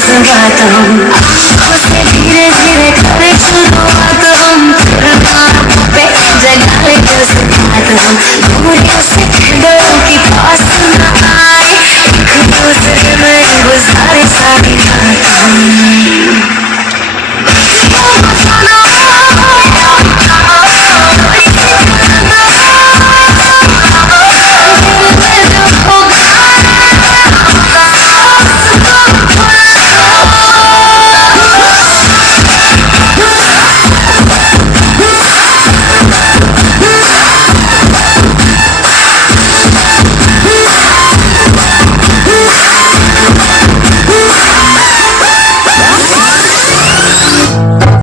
जज्बात हम आँखों से धीरे धीरे करे शुरुआत हम फिर बाहों पे जगा ले जज्बात हम